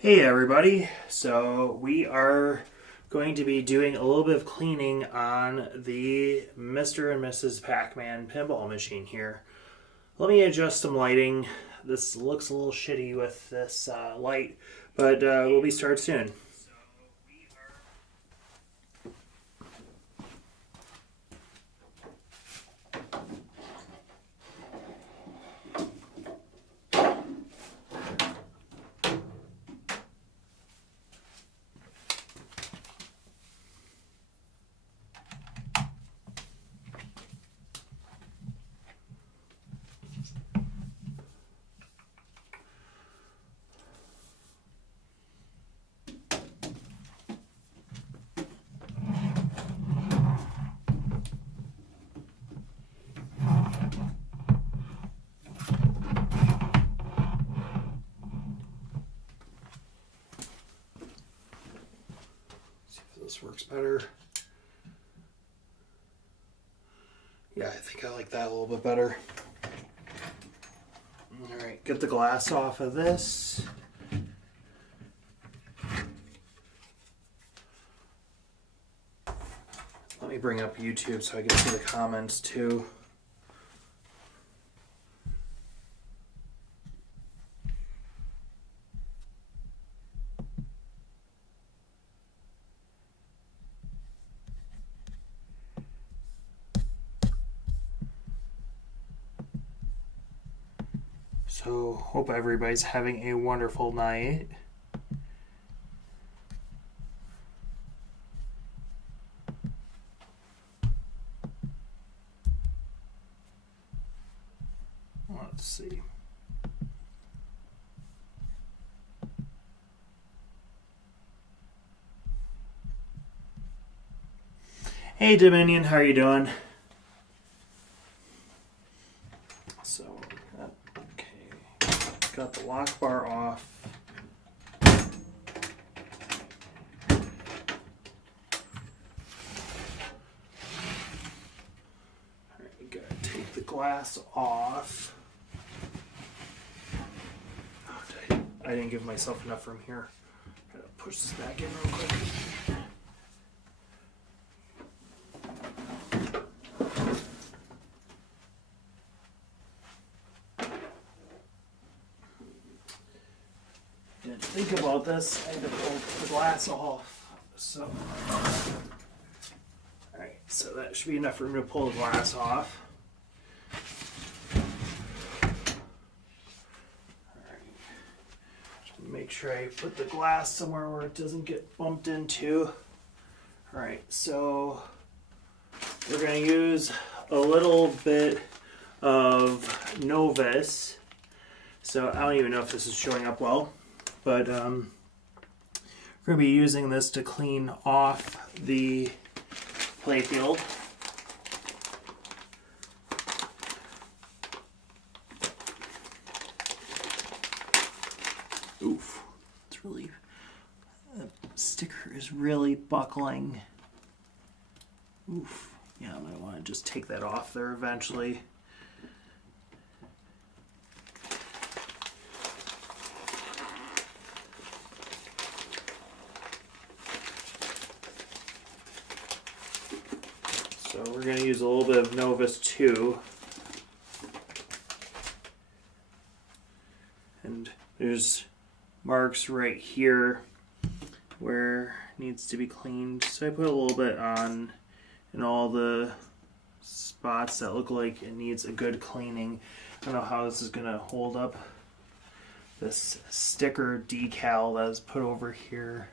Hey everybody, so we are going to be doing a little bit of cleaning on the Mr. and Mrs. Pac-Man pinball machine here. Let me adjust some lighting. This looks a little shitty with this light, but we'll be started soon. See if this works better. Yeah, I think I like that a little bit better. Alright, get the glass off of this. Let me bring up YouTube so I can see the comments too. So, hope everybody's having a wonderful night. Let's see. Hey Dominion, how are you doing? So, okay, got the lock bar off. Alright, we gotta take the glass off. Oh, I didn't give myself enough room here. Gotta push this back in real quick. Didn't think about this. I had to pull the glass off. So, alright, so that should be enough room to pull the glass off. Make sure I put the glass somewhere where it doesn't get bumped into. Alright, so we're going to use a little bit of Novus. So I don't even know if this is showing up well, but we're going to be using this to clean off the playfield. Oof, it's really, the sticker is really buckling. Oof, yeah, I might want to just take that off there eventually. So we're going to use a little bit of Novus too. And there's marks right here where it needs to be cleaned. So I put a little bit on in all the spots that look like it needs a good cleaning. I don't know how this is going to hold up. This sticker decal that is put over here.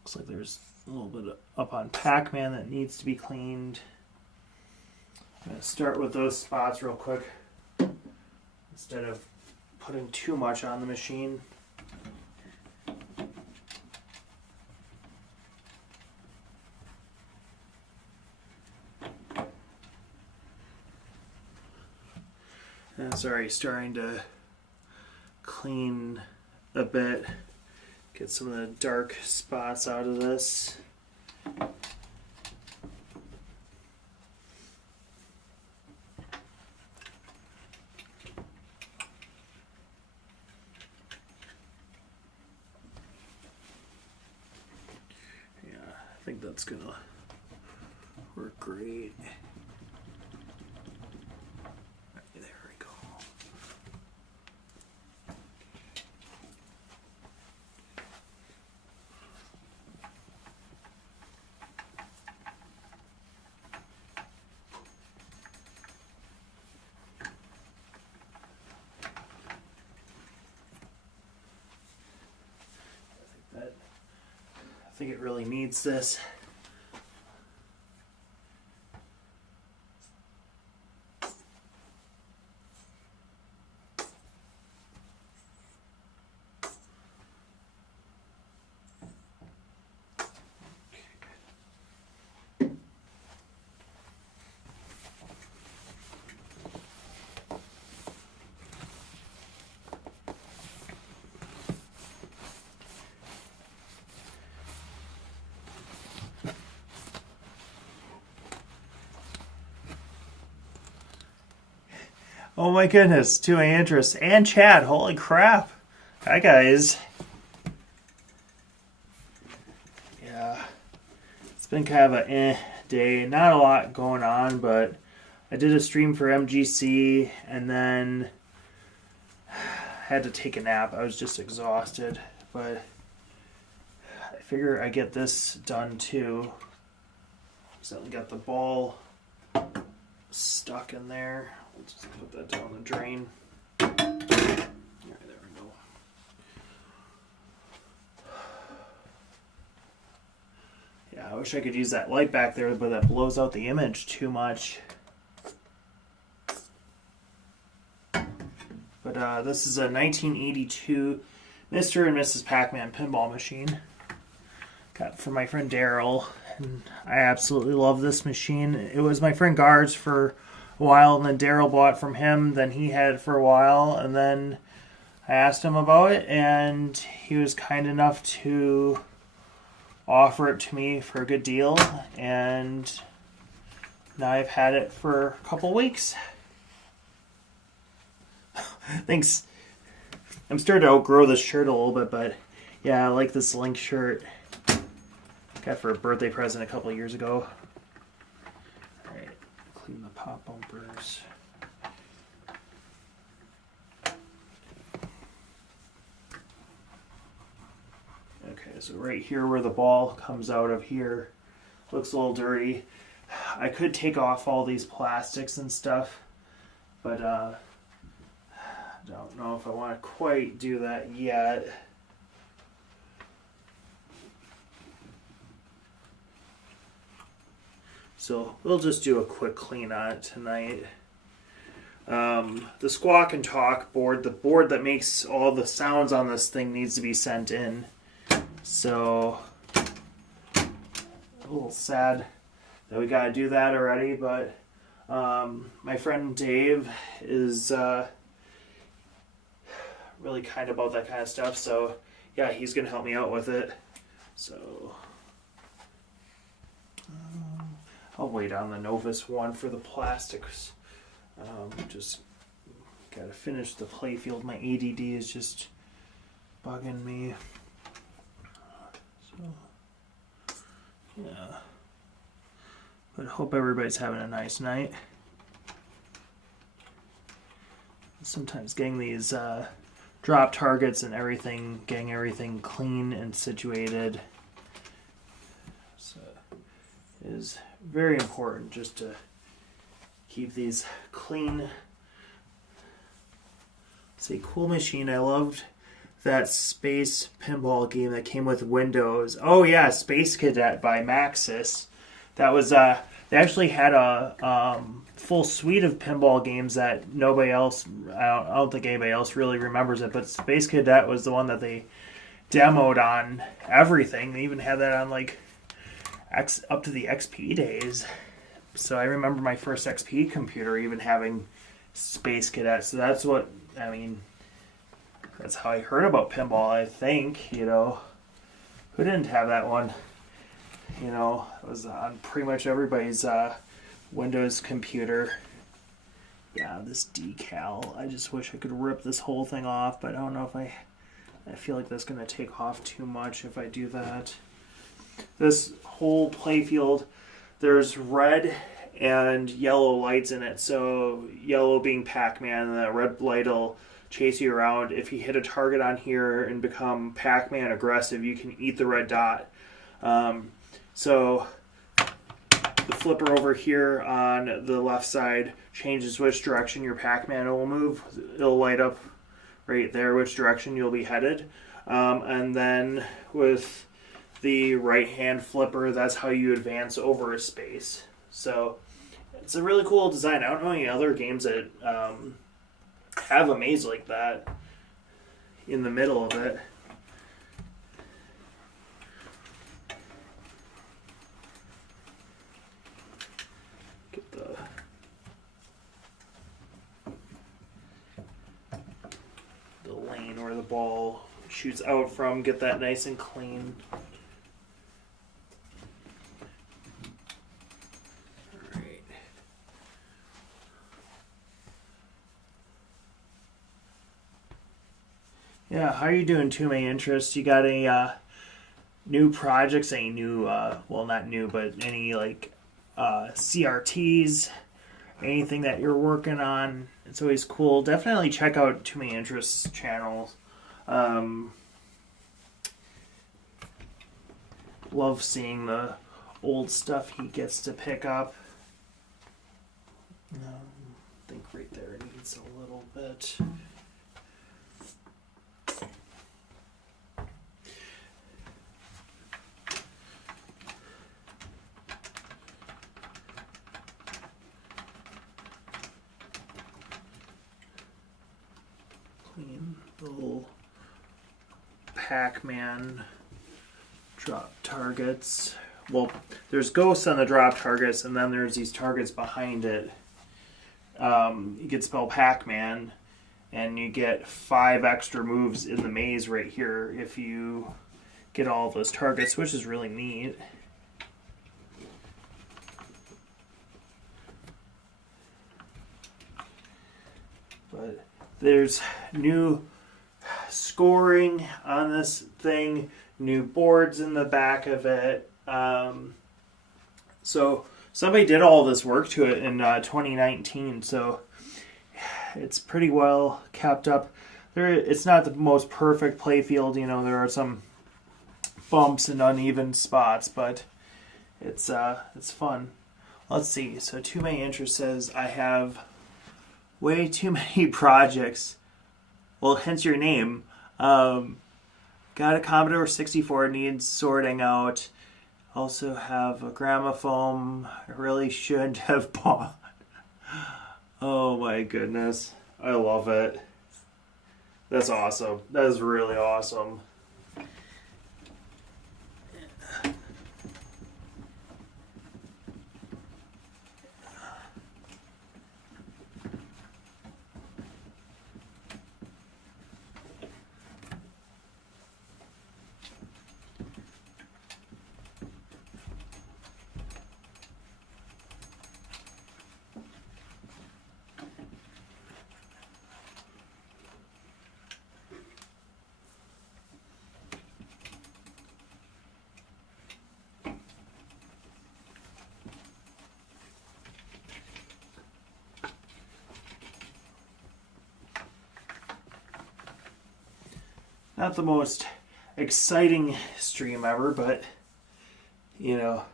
Looks like there's a little bit up on Pac-Man that needs to be cleaned. I'm going to start with those spots real quick instead of putting too much on the machine. And it's already starting to clean a bit. Get some of the dark spots out of this. that's gonna work great. There we go. I think it really needs this. Oh my goodness, to my interest. And Chad, holy crap. Hi guys. Yeah, it's been kind of a day. Not a lot going on, but I did a stream for MGC and then had to take a nap. I was just exhausted, but I figure I get this done too. Accidentally got the ball stuck in there. We'll just put that down the drain. All right, there we go. Yeah, I wish I could use that light back there, but that blows out the image too much. But this is a 1982 Mr. and Mrs. Pac-Man pinball machine. Got it from my friend Daryl, and I absolutely love this machine. It was my friend Gard's for a while, and then Daryl bought it from him. Then he had it for a while, and then I asked him about it, and he was kind enough to offer it to me for a good deal, and now I've had it for a couple weeks. Thanks. I'm starting to outgrow this shirt a little bit, but yeah, I like this Link shirt. Got for a birthday present a couple of years ago. Alright, clean the pop bumpers. Okay, so right here where the ball comes out of here, looks a little dirty. I could take off all these plastics and stuff, but I don't know if I want to quite do that yet. So we'll just do a quick clean on it tonight. The Squawk and Talk board, the board that makes all the sounds on this thing, needs to be sent in. So a little sad that we gotta do that already, but my friend Dave is really kind about that kind of stuff, so yeah, he's gonna help me out with it. So I'll wait on the Novus one for the plastics. Just gotta finish the playfield. My ADD is just bugging me. So yeah, but hope everybody's having a nice night. Sometimes getting these drop targets and everything, getting everything clean and situated is very important, just to keep these clean. It's a cool machine. I loved that space pinball game that came with Windows. Oh yeah, Space Cadet by Maxis. That was they actually had a full suite of pinball games that nobody else, I don't think anybody else really remembers it, but Space Cadet was the one that they demoed on everything. They even had that on like up to the XP days. So I remember my first XP computer even having Space Cadet. So that's what, I mean, that's how I heard about pinball, I think, you know. Who didn't have that one? You know, it was on pretty much everybody's Windows computer. Yeah, this decal. I just wish I could rip this whole thing off, but I don't know if I feel like that's going to take off too much if I do that. this whole playfield, there's red and yellow lights in it. So yellow being Pac-Man, and that red light will chase you around. If you hit a target on here and become Pac-Man aggressive, you can eat the red dot. So the flipper over here on the left side changes which direction your Pac-Man will move. It'll light up right there which direction you'll be headed. And then with the right hand flipper, that's how you advance over a space. So it's a really cool design. I don't know any other games that have a maze like that in the middle of it. Get the lane where the ball shoots out from, get that nice and clean. Yeah, how are you doing, Two May Interests? You got any new projects, any new, well, not new, but any, like, CRTs, anything that you're working on? It's always cool. Definitely check out Two May Interests channel. Love seeing the old stuff he gets to pick up. I think right there it needs a little bit. Little Pac-Man drop targets. Well, there's ghosts on the drop targets, and then there's these targets behind it. You get spell Pac-Man, and you get 5 extra moves in the maze right here if you get all of those targets, which is really neat. But there's new scoring on this thing, new boards in the back of it. So somebody did all this work to it in 2019, so it's pretty well kept up. It's not the most perfect playfield, you know, there are some bumps and uneven spots, but it's fun. Let's see, so Two May Interest says, I have way too many projects. Well, hence your name. Got a Commodore 64, needs sorting out. Also have a gramophone I really should have bought. Oh my goodness. I love it. That's awesome. That is really awesome. Not the most exciting stream ever, but, you know,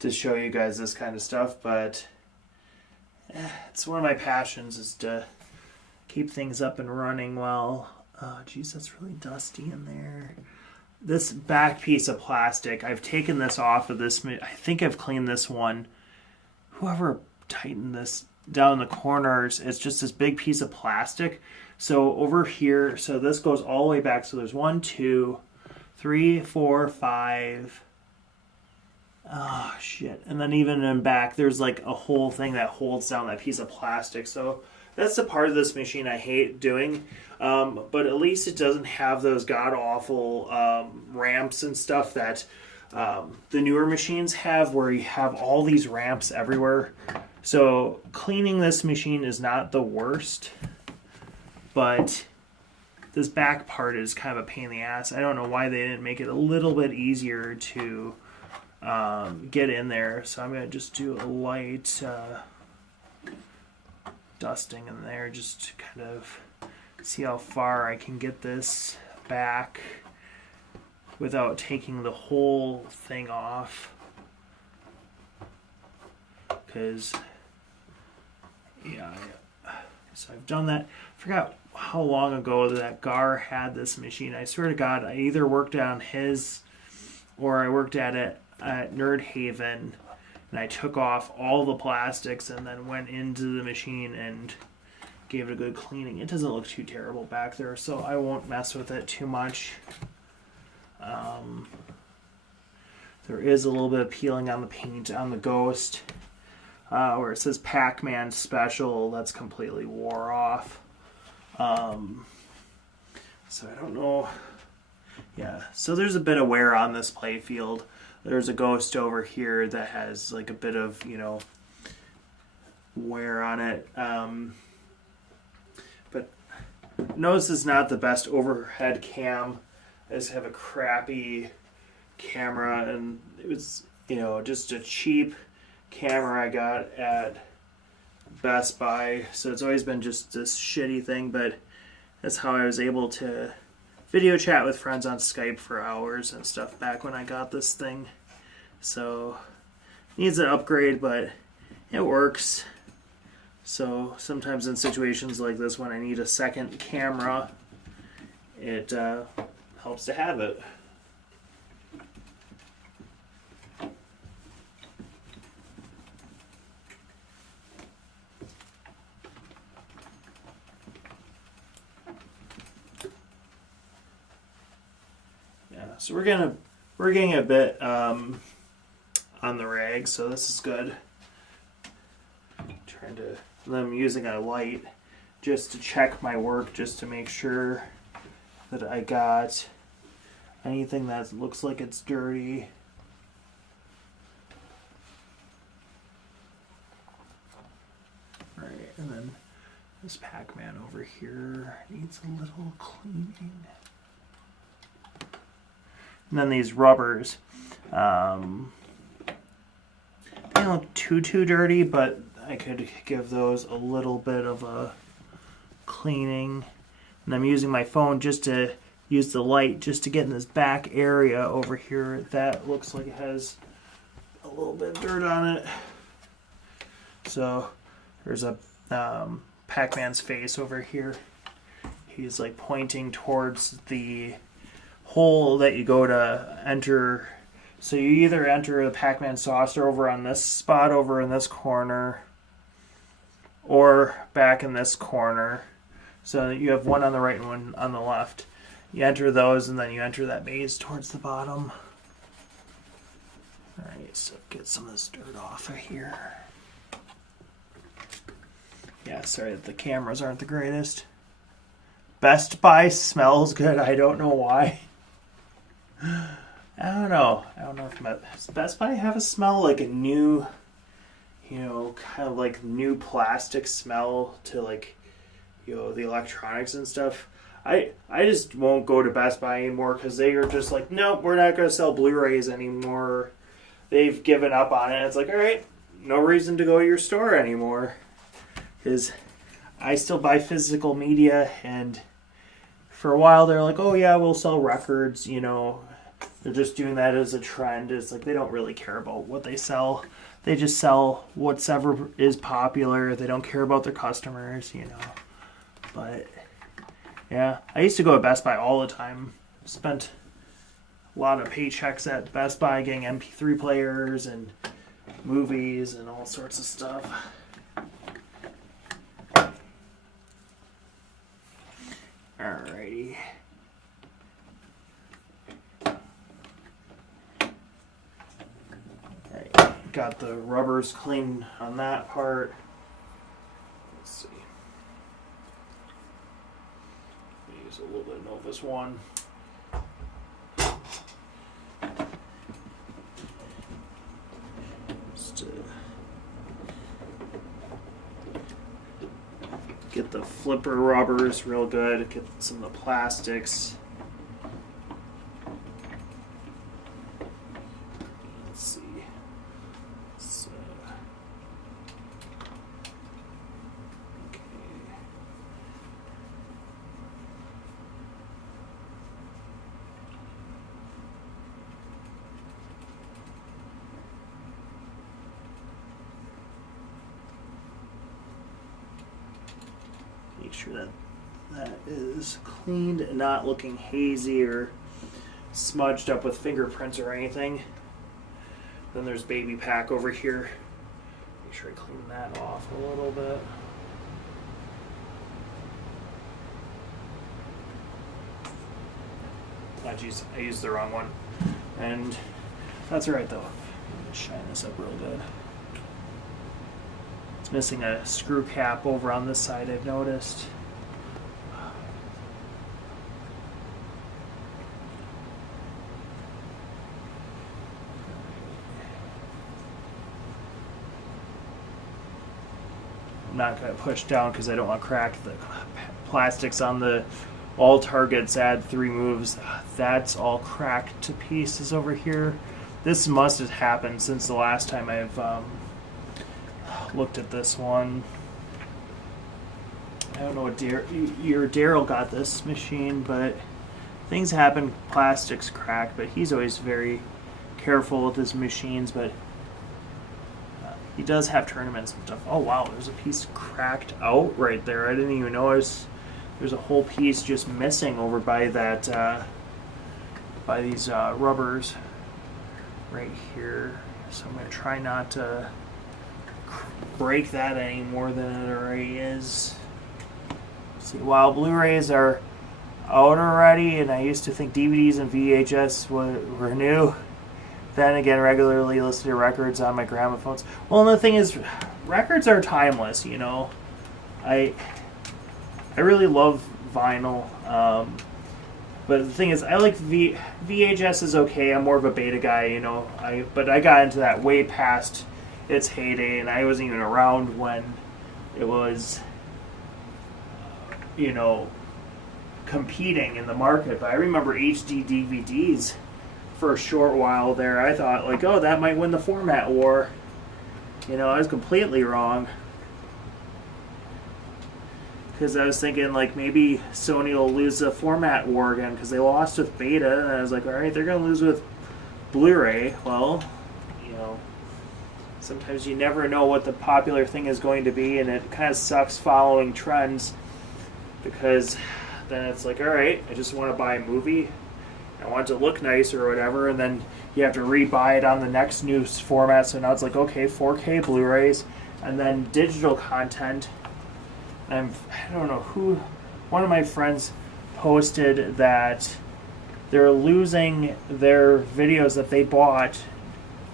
to show you guys this kind of stuff, but it's one of my passions is to keep things up and running well. Oh, geez, that's really dusty in there. This back piece of plastic, I've taken this off of this. I think I've cleaned this one. Whoever tightened this down in the corners, it's just this big piece of plastic. So over here, so this goes all the way back. So there's 1, 2, 3, 4, 5. Oh, shit. And then even in back, there's like a whole thing that holds down that piece of plastic. So that's the part of this machine I hate doing. But at least it doesn't have those god-awful ramps and stuff that the newer machines have, where you have all these ramps everywhere. So cleaning this machine is not the worst. But this back part is kind of a pain in the ass. I don't know why they didn't make it a little bit easier to get in there. So I'm going to just do a light dusting in there, just to kind of see how far I can get this back without taking the whole thing off. Because, yeah, so I've done that. I forgot how long ago that Gar had this machine. I swear to God, I either worked on his or I worked at it at Nerd Haven, and I took off all the plastics and then went into the machine and gave it a good cleaning. It doesn't look too terrible back there, so I won't mess with it too much. There is a little bit of peeling on the paint on the Ghost. Where it says Pac-Man Special, that's completely wore off. So I don't know. Yeah, so there's a bit of wear on this play field. There's a Ghost over here that has like a bit of, wear on it. But notice it's not the best overhead cam. I just have a crappy camera, and it was, just a cheap camera I got at Best Buy, so it's always been just this shitty thing, but that's how I was able to video chat with friends on Skype for hours and stuff back when I got this thing. So needs an upgrade, but it works. So sometimes in situations like this when I need a second camera, it helps to have it. So we're getting a bit on the rag, so this is good. I'm using a light just to check my work, just to make sure that I got anything that looks like it's dirty. Right, and then this Pac-Man over here needs a little cleaning. And then these rubbers, they don't look too dirty, but I could give those a little bit of a cleaning. And I'm using my phone just to use the light just to get in this back area over here that looks like it has a little bit of dirt on it. So there's a Pac-Man's face over here. He's like pointing towards the hole that you go to enter. So you either enter the Pac-Man saucer over on this spot over in this corner or back in this corner. So you have one on the right and one on the left. You enter those and then you enter that maze towards the bottom. Alright, so get some of this dirt off of here. Yeah, sorry that the cameras aren't the greatest. Best Buy smells good. I don't know why. I don't know if does Best Buy have a smell like a new, kind of like new plastic smell to like, the electronics and stuff. I just won't go to Best Buy anymore because they are just like, nope, we're not going to sell Blu-rays anymore. They've given up on it. It's like, all right, no reason to go to your store anymore. Because I still buy physical media, and for a while they're like, oh yeah, we'll sell records, They're just doing that as a trend. It's like they don't really care about what they sell. They just sell whatever is popular. They don't care about their customers, But yeah, I used to go to Best Buy all the time. Spent a lot of paychecks at Best Buy getting MP3 players and movies and all sorts of stuff. Alrighty. Alright, got the rubbers clean on that part. Let's see. Use a little bit of Novus One. Just Get the flipper rubbers real good. Get some of the plastics. Let's see. Okay. Make sure that that is cleaned and not looking hazy or smudged up with fingerprints or anything. Then there's baby Pac over here. Make sure I clean that off a little bit. Oh geez, I used the wrong one. And that's alright though. I'm gonna shine this up real good. It's missing a screw cap over on this side, I've noticed. I'm not going to push down because I don't want to crack the plastics on the all targets. Add 3 moves. That's all cracked to pieces over here. This must have happened since the last time I've looked at this one. I don't know what year Daryl got this machine, but things happen. Plastics crack, but he's always very careful with his machines. But he does have tournaments and stuff. Oh wow, there's a piece cracked out right there. I didn't even notice. There's a whole piece just missing over by that, by these rubbers right here. So I'm going to try not to break that any more than it already is. See, while Blu-rays are out already, and I used to think DVDs and VHS were new, then again, regularly listening to records on my gramophones. Well, and the thing is, records are timeless, you know. I really love vinyl, but the thing is, I like VHS is okay. I'm more of a beta guy, you know. But I got into that way past its heyday, and I wasn't even around when it was, you know, competing in the market. But I remember HD DVDs for a short while there. I thought, like, oh, that might win the format war. You know, I was completely wrong. Because I was thinking, like, maybe Sony will lose the format war again because they lost with beta. And I was like, all right, they're going to lose with Blu-ray. Well, you know, sometimes you never know what the popular thing is going to be, and it kind of sucks following trends because then it's like, all right, I just want to buy a movie. I want it to look nice or whatever, and then you have to re-buy it on the next new format. So now it's like, okay, 4K Blu-rays, and then digital content. I don't know who, one of my friends posted that they're losing their videos that they bought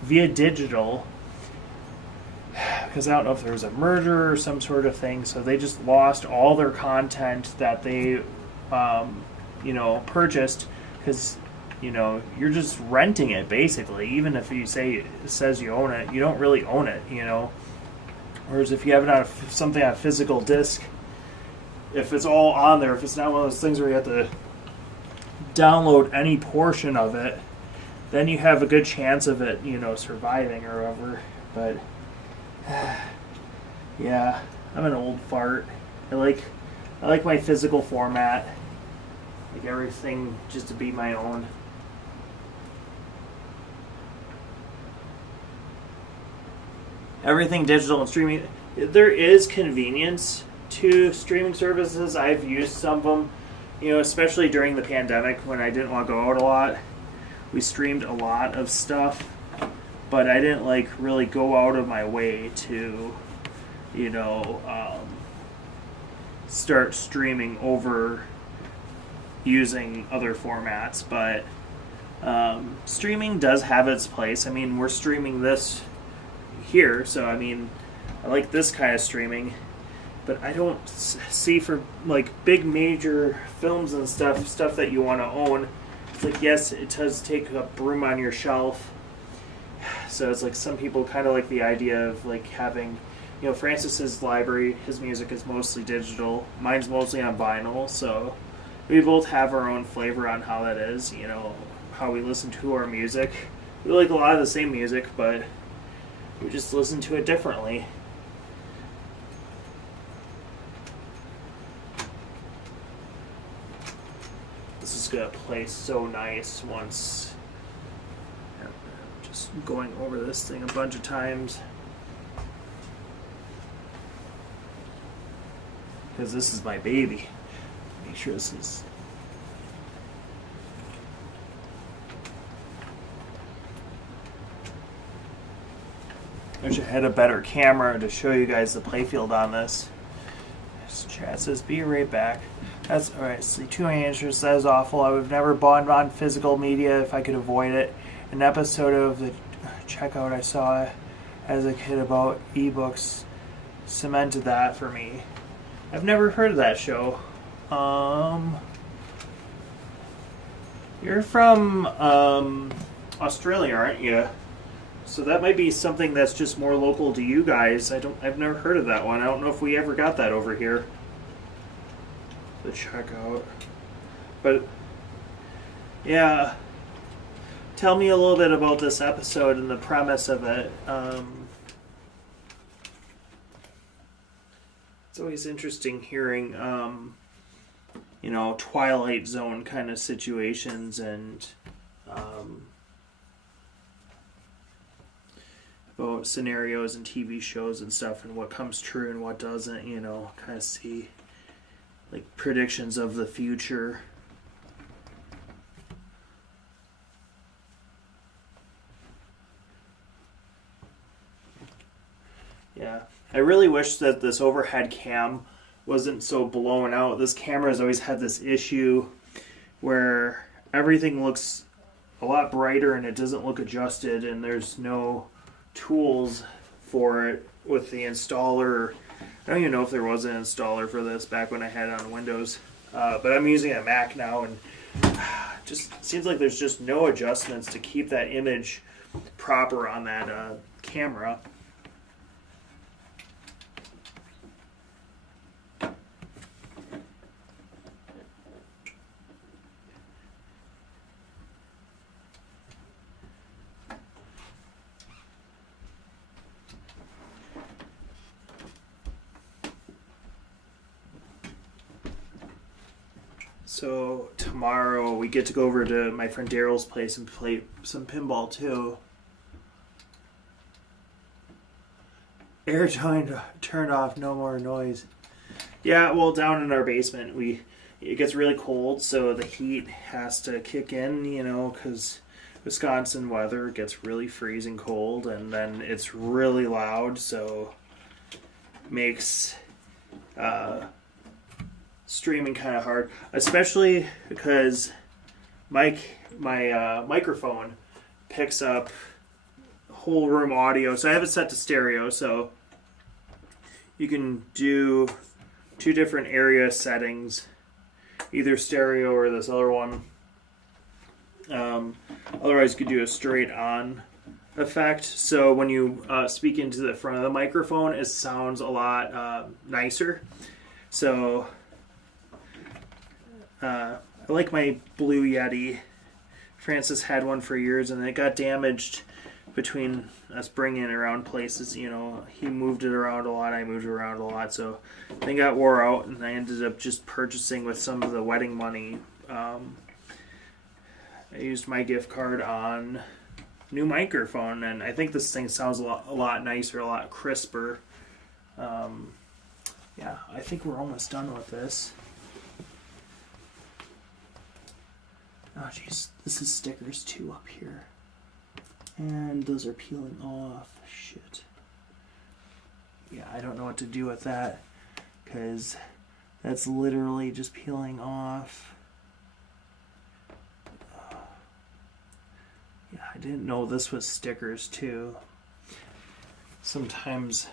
via digital because I don't know if there was a merger or some sort of thing. So they just lost all their content that they, you know, purchased because, you know, you're just renting it basically. Even if you say it says you own it, you don't really own it, you know. Whereas if you have it on something on a physical disc, if it's all on there, if it's not one of those things where you have to download any portion of it, then you have a good chance of it, you know, surviving or whatever. But yeah, I'm an old fart. I like my physical format. Like everything just to be my own. Everything digital and streaming. There is convenience to streaming services. I've used some of them, you know, especially during the pandemic when I didn't want to go out a lot. We streamed a lot of stuff, but I didn't like really go out of my way to, you know, start streaming over using other formats. But streaming does have its place. I mean, we're streaming this here, so I mean, I like this kind of streaming, but I don't see for like big major films and stuff that you want to own. It's like, yes, it does take up room on your shelf, so it's like some people kind of like the idea of like having Francis's library, his music is mostly digital. Mine's mostly on vinyl, so we both have our own flavor on how that is, how we listen to our music. We like a lot of the same music, but we just listen to it differently. This is going to play so nice once. Just going over this thing a bunch of times. Because this is my baby. Make sure this is... I wish I had a better camera to show you guys the playfield on this. This chat says, be right back. That's alright. See, 2 answers. That is awful. I would have never bought on physical media if I could avoid it. An episode of the checkout I saw as a kid about ebooks cemented that for me. I've never heard of that show. You're from Australia, aren't you? So that might be something that's just more local to you guys. I've never heard of that one. I don't know if we ever got that over here. The checkout. But yeah. Tell me a little bit about this episode and the premise of it. It's always interesting hearing, Twilight Zone kind of situations and about scenarios and TV shows and stuff and what comes true and what doesn't, kind of see like predictions of the future. Yeah, I really wish that this overhead cam wasn't so blown out. This camera has always had this issue where everything looks a lot brighter and it doesn't look adjusted, and there's no tools for it with the installer. I don't even know if there was an installer for this back when I had it on Windows, but I'm using a Mac now, and just seems like there's just no adjustments to keep that image proper on that camera. So tomorrow we get to go over to my friend Daryl's place and play some pinball too. Air turned off, no more noise. Yeah, well, down in our basement it gets really cold, so the heat has to kick in, because Wisconsin weather gets really freezing cold, and then it's really loud, so makes streaming kind of hard, especially because my microphone picks up whole room audio. So I have it set to stereo, so you can do 2 different area settings, either stereo or this other one. Otherwise, you could do a straight on effect. So when you speak into the front of the microphone, it sounds a lot nicer. So I like my Blue Yeti. Francis had one for years, and it got damaged between us bringing it around places. He moved it around a lot, I moved it around a lot, so they got wore out, and I ended up just purchasing with some of the wedding money. I used my gift card on new microphone, and I think this thing sounds a lot nicer, a lot crisper. Yeah, I think we're almost done with this. Oh jeez, this is stickers too up here. And those are peeling off. Shit. Yeah, I don't know what to do with that, because that's literally just peeling off. Yeah, I didn't know this was stickers too. Sometimes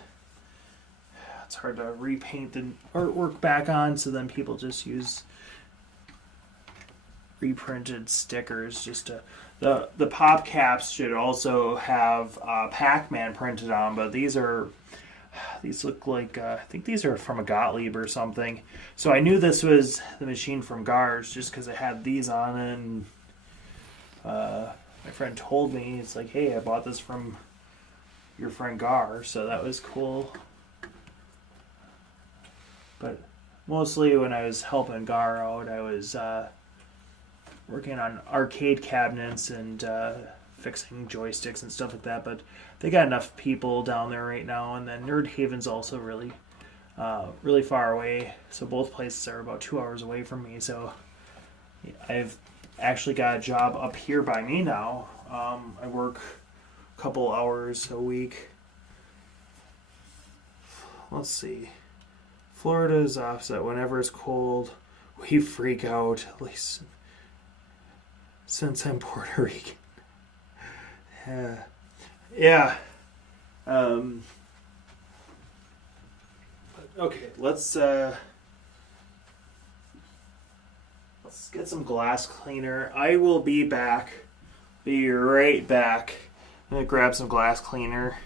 it's hard to repaint the artwork back on, so then people just use reprinted stickers just to... The pop caps should also have Pac-Man printed on, but these are These look like, I think these are from a Gottlieb or something. So I knew this was the machine from Gar's just because it had these on it. And my friend told me, it's like, hey, I bought this from your friend Gar. So that was cool. But mostly when I was helping Gar out, I was working on arcade cabinets and fixing joysticks and stuff like that. But they got enough people down there right now, and then Nerd Haven's also really far away. So both places are about 2 hours away from me. So I've actually got a job up here by me now. I work a couple hours a week. Let's see. Florida's opposite. Whenever it's cold, we freak out. At least since I'm Puerto Rican. Yeah. Okay, let's get some glass cleaner. I will be back. Be right back. I'm gonna grab some glass cleaner.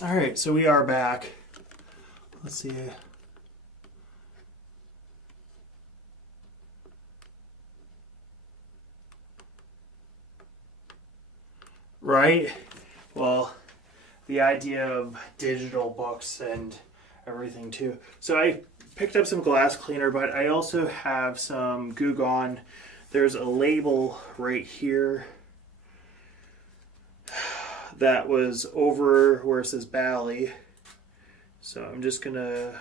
All right, so we are back. Let's see. Right? Well, the idea of digital books and everything too. So I picked up some glass cleaner, but I also have some Goo Gone. There's a label right here that was over where it says Bally. So I'm just gonna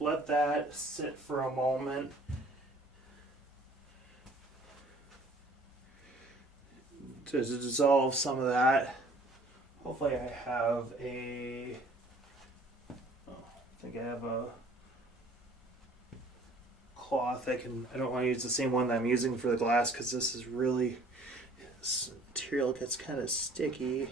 let that sit for a moment. To dissolve some of that. Hopefully I have I think I have a cloth. I don't want to use the same one that I'm using for the glass because this material gets kind of sticky.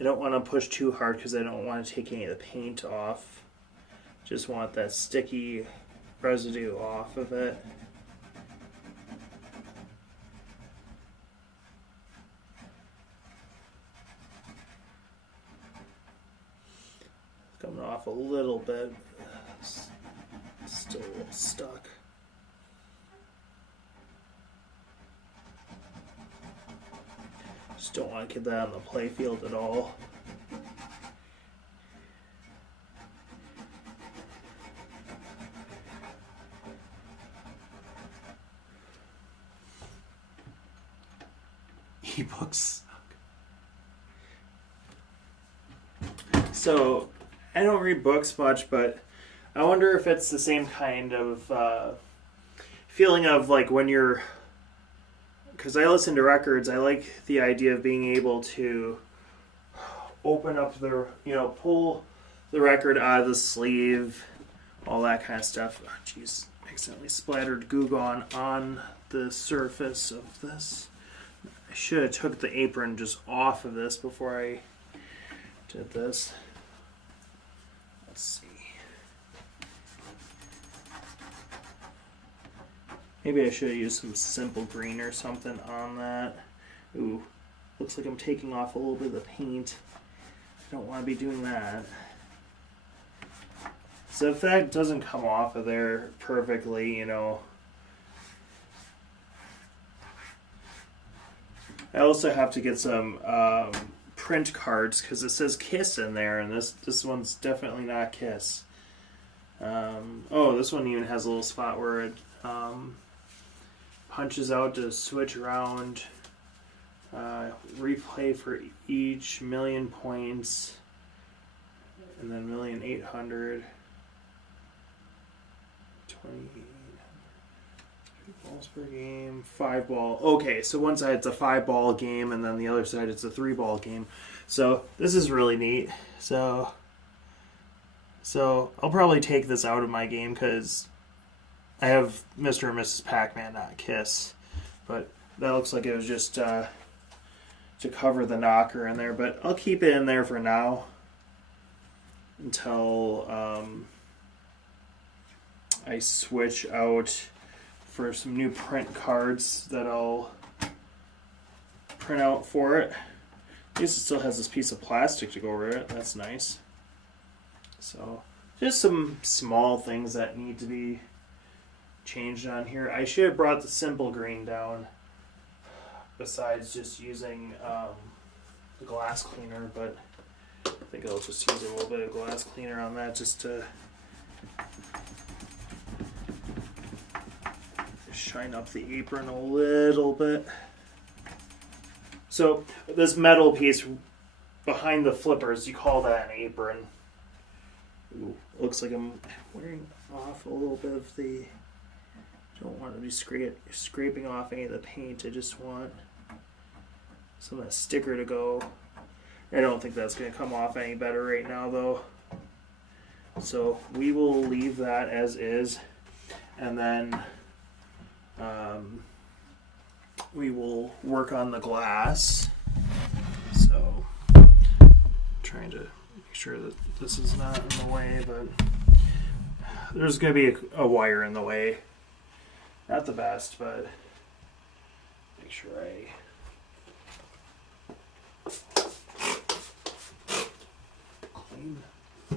I don't want to push too hard because I don't want to take any of the paint off. Just want that sticky residue off of it. It's coming off a little bit. Still a little stuck. Just don't want to get that on the play field at all. Ebooks. So I don't read books much, but I wonder if it's the same kind of feeling of like when you're, because I listen to records, I like the idea of being able to open up pull the record out of the sleeve, all that kind of stuff. Oh, jeez, accidentally splattered Goo Gone on the surface of this. I should have took the apron just off of this before I did this. Let's see. Maybe I should have used some simple green or something on that. Ooh, looks like I'm taking off a little bit of the paint. I don't want to be doing that. So if that doesn't come off of there perfectly, I also have to get some print cards because it says Kiss in there, and this one's definitely not Kiss. This one even has a little spot where it punches out to switch around, replay for each 1,000,000 points, and then 1,800,000, 28 balls per game, 5-ball. Okay, so one side it's a 5-ball game, and then the other side it's a 3-ball game. So this is really neat. So I'll probably take this out of my game because I have Mr. and Mrs. Pac-Man, not Kiss. But that looks like it was just to cover the knocker in there. But I'll keep it in there for now until I switch out for some new print cards that I'll print out for it. At least it still has this piece of plastic to go over it. That's nice. So just some small things that need to be changed on here. I should have brought the simple green down besides just using the glass cleaner, but I think I'll just use a little bit of glass cleaner on that just to shine up the apron a little bit. So this metal piece behind the flippers, you call that an apron. Ooh, looks like I'm wearing off a little bit of the, don't want to be scraping off any of the paint. I just want some of that sticker to go. I don't think that's going to come off any better right now though. So we will leave that as is, and then we will work on the glass. So trying to make sure that this is not in the way, but there's going to be a wire in the way. Not the best, but make sure I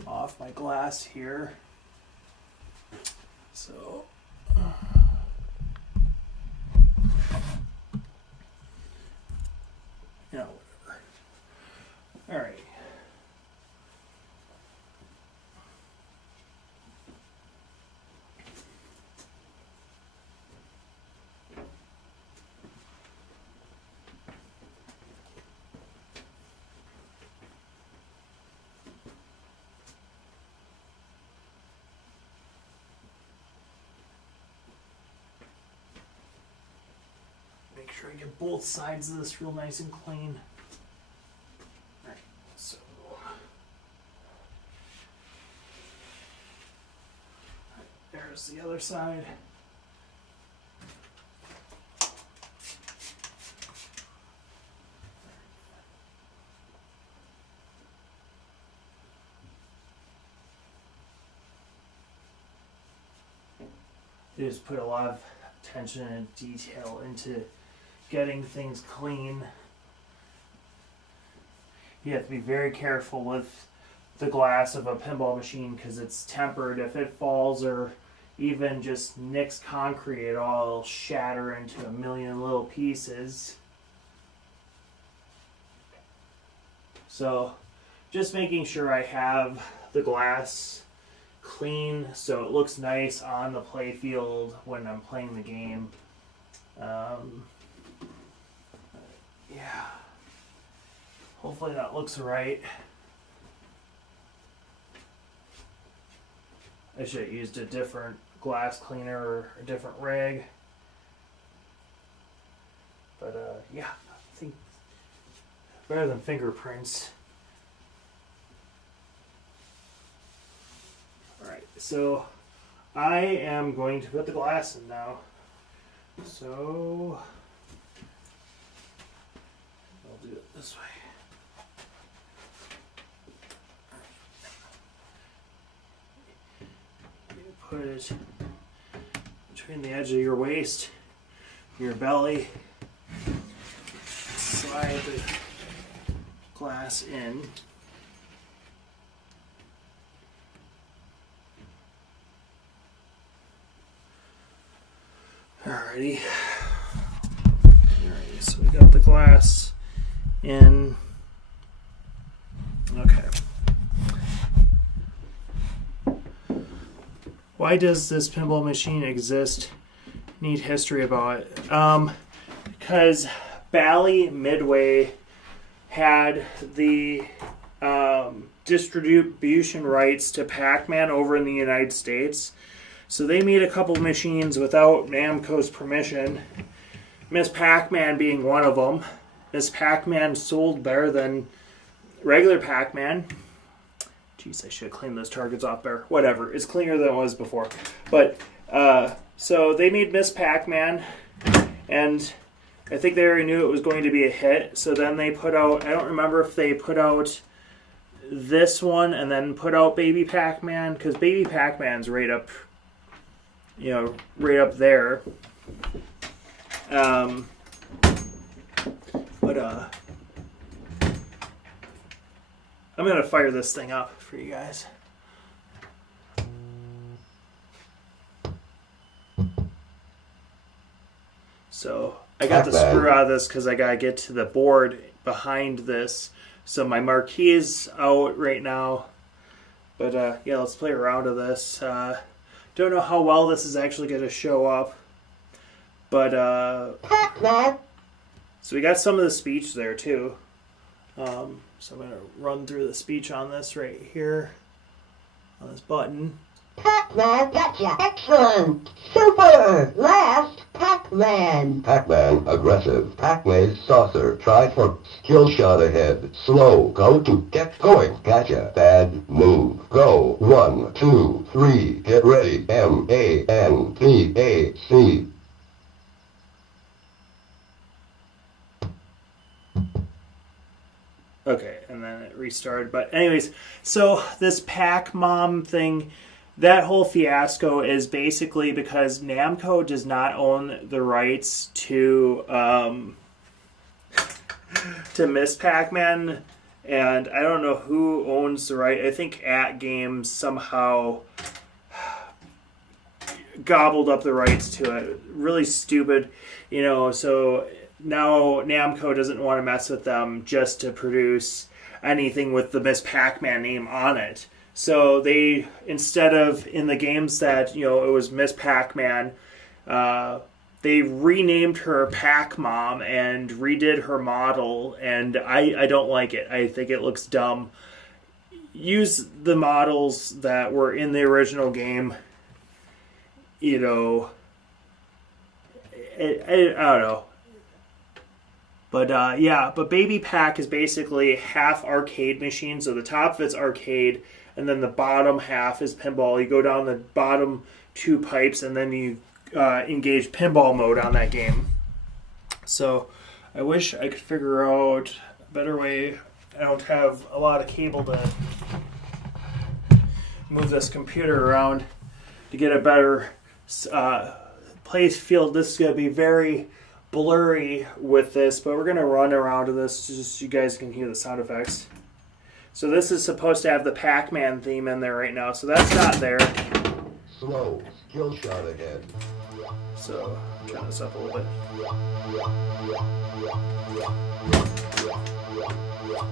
off my glass here. So yeah, whatever. All right. Make sure I get both sides of this real nice and clean. Alright, so there's the other side. They just put a lot of attention and detail into getting things clean. You have to be very careful with the glass of a pinball machine because it's tempered. If it falls or even just nicks concrete, it all shatter into a million little pieces. So just making sure I have the glass clean so it looks nice on the play field when I'm playing the game. Yeah, hopefully that looks right. I should have used a different glass cleaner or a different rig. But yeah, I think better than fingerprints. Alright, so I am going to put the glass in now. So I'll do it this way. You put it between the edge of your waist, your belly. Slide the glass in. Alrighty. Alright, so we got the glass in. Okay. Why does this pinball machine exist? Need history about it. Because Bally Midway had the distribution rights to Pac-Man over in the United States. So they made a couple machines without Namco's permission. Miss Pac-Man being one of them. Miss Pac-Man sold better than regular Pac-Man. Jeez, I should have cleaned those targets off better. Whatever, it's cleaner than it was before. But, so they made Miss Pac-Man, and I think they already knew it was going to be a hit. So then they put out, I don't remember if they put out this one and then put out Baby Pac-Man, because Baby Pac-Man's right up, right up there. I'm going to fire this thing up for you guys. So I got the screw out of this because I got to get to the board behind this. So my marquee is out right now. But yeah, let's play around with this. Don't know how well this is actually going to show up. But so we got some of the speech there too. So I'm going to run through the speech on this right here, on this button. Pac-Man gotcha! Excellent! Super! Last, Pac-Man! Pac-Man aggressive. Pac-Man saucer. Try for skill shot ahead. Slow. Go to get going. Gotcha. Bad move. Go. 1, 2, 3. Get ready. M-A-N-T-A-C. Okay, and then it restarted. But anyways, so this Pac-Mom thing, that whole fiasco is basically because Namco does not own the rights to Miss Pac-Man. And I don't know who owns the right. I think At Games somehow gobbled up the rights to it. Really stupid, so now Namco doesn't want to mess with them just to produce anything with the Miss Pac-Man name on it. So they, instead of in the games that, it was Miss Pac-Man, they renamed her Pac-Mom and redid her model, and I don't like it. I think it looks dumb. Use the models that were in the original game, I don't know. But Baby Pac is basically half arcade machine, so the top of it's arcade, and then the bottom half is pinball. You go down the bottom 2 pipes, and then you engage pinball mode on that game. So I wish I could figure out a better way. I don't have a lot of cable to move this computer around to get a better place field. This is going to be very blurry with this, but we're going to run around to this just so you guys can hear the sound effects. So this is supposed to have the Pac-Man theme in there right now, so that's not there. Slow, skill shot ahead. So turn this up a little bit.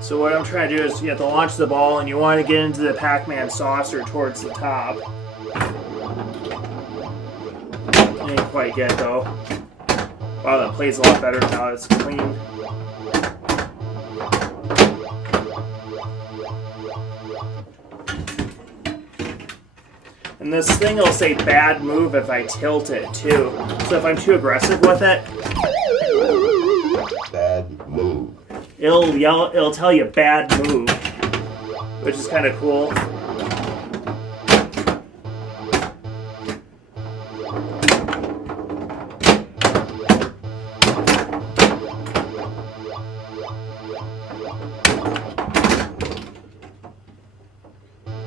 So what I'm trying to do is you have to launch the ball, and you want to get into the Pac-Man saucer towards the top. Didn't quite get it though. Wow, that plays a lot better now. It's clean. And this thing will say bad move if I tilt it too. So if I'm too aggressive with it, Bad move. it'll tell you bad move, which is kind of cool.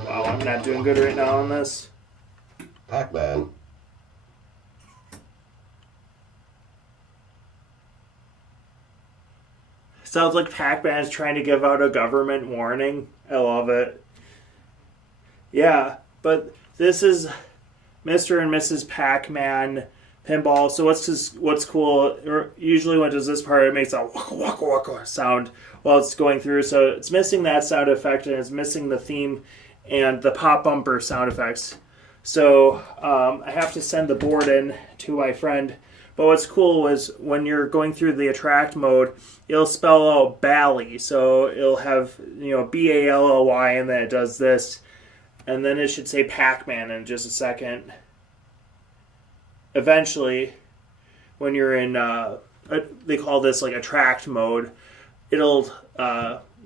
Wow, I'm not doing good right now on this. Pac-Man. Sounds like Pac-Man is trying to give out a government warning. I love it. Yeah, but this is Mr. and Mrs. Pac-Man Pinball. So what's cool, usually when it does this part, it makes a waka waka waka sound while it's going through. So it's missing that sound effect, and it's missing the theme and the pop bumper sound effects. So I have to send the board in to my friend. But what's cool is when you're going through the attract mode, it'll spell out Bally. So it'll have, Bally, and then it does this. And then it should say Pac-Man in just a second. Eventually, when you're in, they call this like attract mode, it'll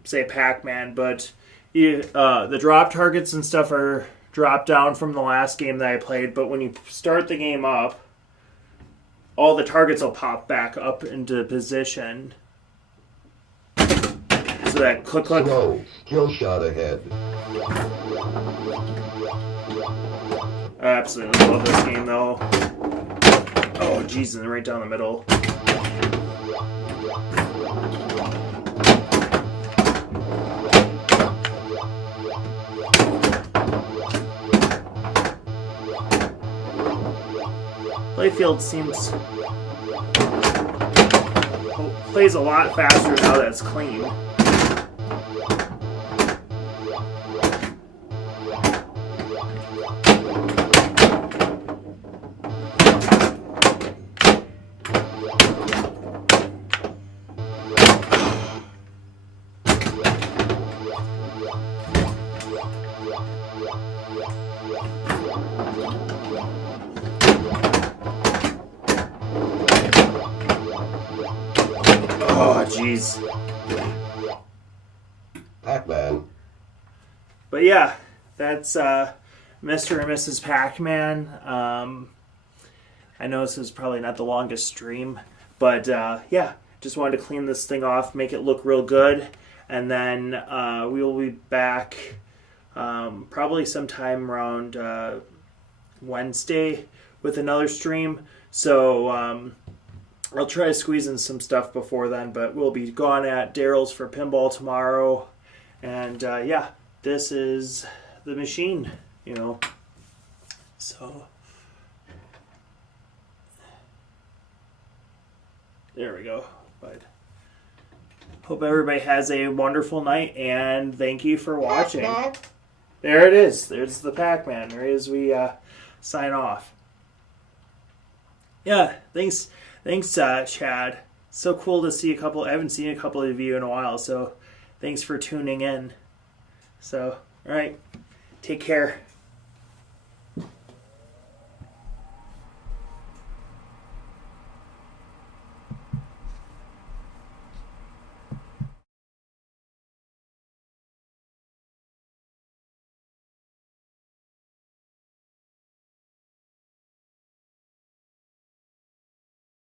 say Pac-Man. But the drop targets and stuff are dropped down from the last game that I played. But when you start the game up, all the targets will pop back up into position. So that click. Slow, skill shot ahead. I absolutely love this game though. Oh Jesus, right down the middle. Playfield plays a lot faster now that it's clean. Oh, jeez. Pac-Man. But yeah, that's Mr. and Mrs. Pac-Man. I know this is probably not the longest stream, but yeah, just wanted to clean this thing off, make it look real good, and then we will be back probably sometime around Wednesday with another stream. So I'll try to squeeze in some stuff before then, but we'll be gone at Daryl's for pinball tomorrow, And yeah, this is the machine, you know. So there we go. But hope everybody has a wonderful night, and thank you for watching. Pac-Man. There it is. There's the Pac-Man right as we sign off. Yeah, thanks, Chad. So cool to see a couple. I haven't seen a couple of you in a while, so thanks for tuning in. So, all right, take care.